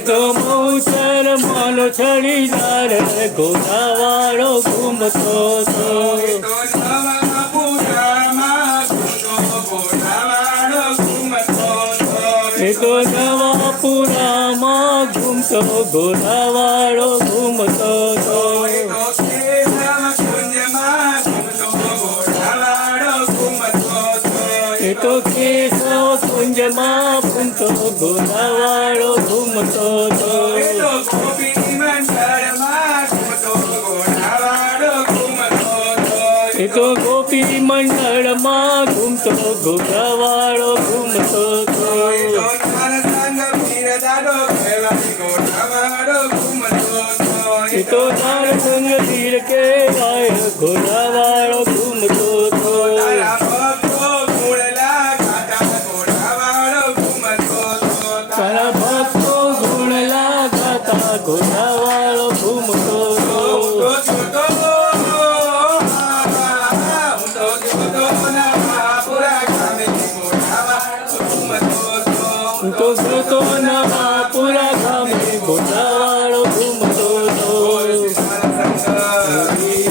તો મોચર માનો છડી જાર ગોરાવાળો ઘૂમતો તો. એ તો નવા પુરામાં ઘૂમતો ગોરાવાળો ઘૂમતો તો એ તો કેશવ કુંજમાં ઘૂમતો ઘોડાવાળો ઘૂમતો તો એ તો ગોપી મંડળમાં ઘૂમતો ઘોડાવાળો ઘૂમતો તો એ તો તાર સંગ તીર કે ગાય ઘોડાવાળો tako nawalo kumutoro Tosoto na pura kami botawa